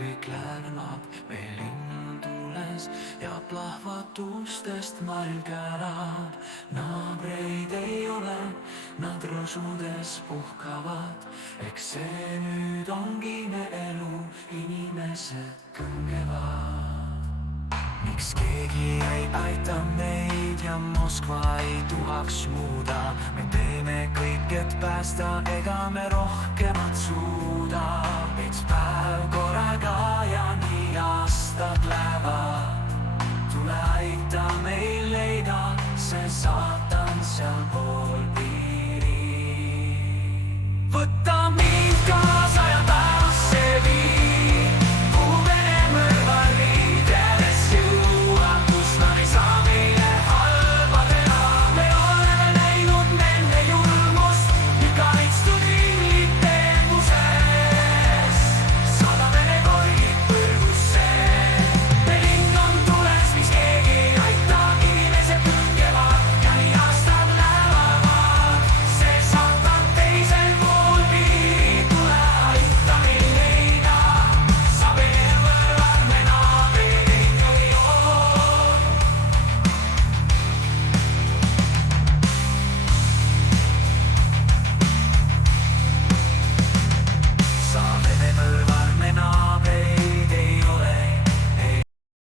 kõik läänemab meil linnutules ja plahvatustest maailm kärab. naabreid ei ole, nad rõõsudes puhkavad, eks see nüüd ongi me elu, inimesed kõngevad. Miks keegi ei aita meid ja Moskva ei tuhaks muuda, me teeme kõik, et päästa, ega me rohkemat suuda. üks päev korraga ja nii aastad lähevad, tule aita meil leida see saatan sealpool piiri. võta